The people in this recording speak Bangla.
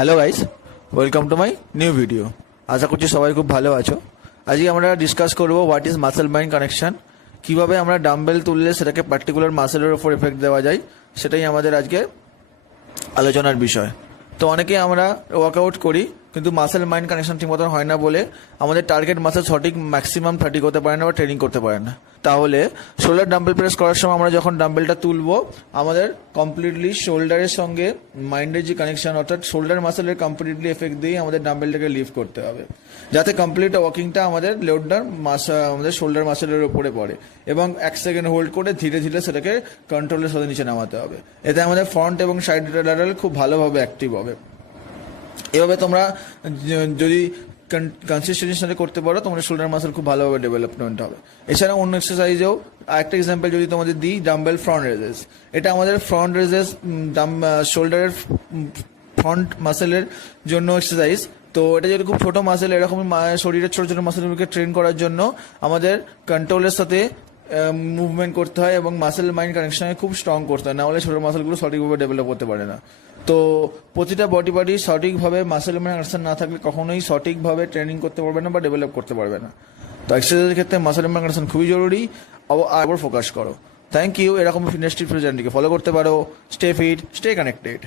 Hello guys, welcome to my new video. আশা করছি সবাই খুব ভালো আছো। আজকে আমরা ডিসকাস করব what is muscle mind connection, কিভাবে আমরা ডাম্বেল তুললে সেটাকে পার্টিকুলার মাসেলের উপর এফেক্ট দেওয়া যায়, সেটাই আমাদের আজকে আলোচনার বিষয়। তো অনেকে আমরা ওয়ার্কআউট করি কিন্তু মাসেল মাইন্ড কানেকশন ঠিক মতন হয় না বলে আমাদের টার্গেট মাসেল সঠিক ম্যাক্সিমাম ফ্যাটিক হতে পারে না বা ট্রেনিং করতে পারে না। তাহলে শোল্ডার ডাম্বেল প্রেস করার সময় আমরা যখন ডাম্বেলটা তুলবো আমাদের কমপ্লিটলি শোল্ডারের সঙ্গে মাইন্ডের যে কানেকশন, অর্থাৎ শোল্ডার মাসেলের কমপ্লিটলি এফেক্ট দিয়ে আমাদের ডাম্বেলটাকে লিফট করতে হবে, যাতে কমপ্লিট ওয়ার্কিংটা আমাদের লোডার আমাদের শোল্ডার মাসেলের উপরে পড়ে এবং 1 সেকেন্ড হোল্ড করে ধীরে ধীরে সেটাকে কন্ট্রোলের সাথে নিচে নামাতে হবে। এতে আমাদের ফ্রন্ট এবং সাইড ল্যাটারাল খুব ভালোভাবে অ্যাক্টিভ হবে। এভাবে তোমরা যদি কনসিস্টেন্সির সাথে করতে পারো তোমাদের শোল্ডার মাসেল খুব ভালোভাবে ডেভেলপমেন্ট হবে। এছাড়া অন্য এক্সারসাইজেও আরেকটা এক্সাম্পল যদি তোমাদের দিই, ডাম্বেল ফ্রন্ট রেজেস। এটা আমাদের ফ্রন্ট রেজেস শোল্ডারের ফ্রন্ট মাসেলের জন্য এক্সারসাইজ। তো এটা যেহেতু খুব ছোটো মাসেল, এরকম শরীরের ছোটো ছোটো মাসেলগুলোকে ট্রেন করার জন্য আমাদের কন্ট্রোলের সাথে মুভমেন্ট করতে হয় এবং মাসেল মাইন্ড কানেকশনে খুব স্ট্রং করতে হয়, না হলে ছোটো মাসেলগুলো সঠিকভাবে ডেভেলপ করতে পারে না। তো প্রতিটা বডি পার্টি সঠিকভাবে মাসেল মাইন্ড কানেকশন না থাকলে কখনোই সঠিকভাবে ট্রেনিং করতে পারবে না বা ডেভেলপ করতে পারবে না। তো এক্সারসাইজের ক্ষেত্রে মাসেল মাইন্ড কানেকশন খুবই জরুরি, আবার ফোকাস করো। Thank you. এরকম ফিটনেস টিপস চ্যানেলটিকে ফলো করতে পারো। Stay fit, stay connected.